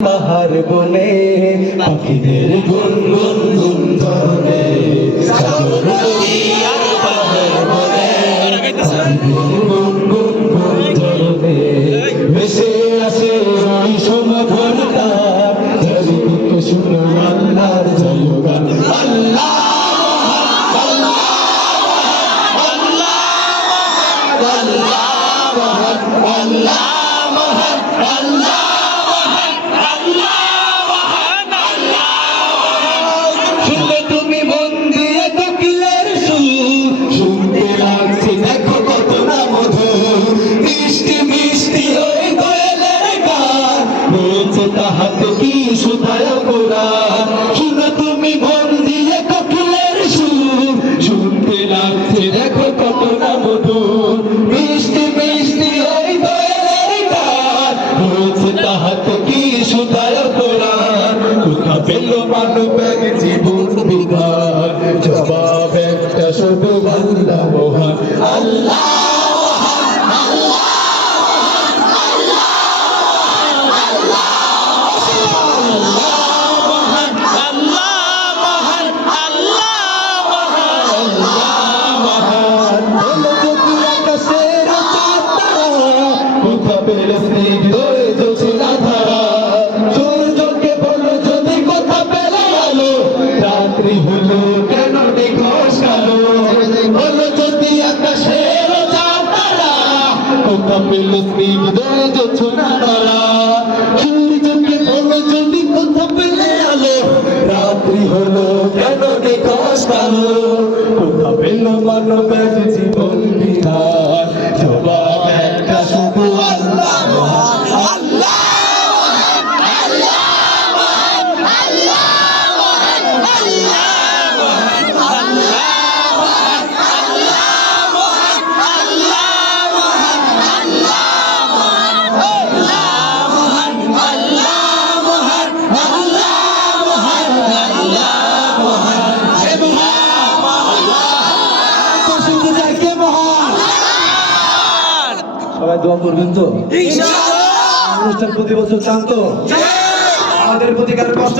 পাহাড় বনে পাখিদের গুনগুন গুনগুনে সাগর নদী আর পাহাড় বনে পাখিদের গুনগুন গুনগুনে ভেসে আসে ওই সুমধুর তার চারিদিকে শুনো আল্লাহর জয়গান আল্লাহ তুমি মন দিয়ে কোকিলের সুর শুনতে লাগছে দেখো কত না মধুর মিষ্টি মিষ্টি ওই কোয়েলের গান বলছে তাহাতে কি সুধায় কোরআন শুনো তুমি মন দিয়ে কোকিলের সুর শুনতে লাগছে দেখো কত না মধুর মিষ্টি মিষ্টি ওই কোয়েলের গান বলছে তাহাতে কি সুধায় কোরআন কোথা পেল মানব এক জীবন বিধান জবাব একটা শুধু আল্লাহ মহান আল্লাহ হলো কেন নিখোঁজ কালো হলো যদি আকাশের চাঁদরা কোথা পেল স্নিগ্ধ জোছনা ধরা সূর্যকে বলো যদি কোথা পেলে আলো রাত্রি হলো কেন নিখোঁজ কালো কোথা পেল মানব এক জীবন বিধান জবাব একটা শুধু আল্লাহ আল্লাহ সবাই দোয়া করবেন তো ইনশাআল্লাহ অনুষ্ঠান প্রতি বছর চান তো আমাদের প্রতি কারো কষ্ট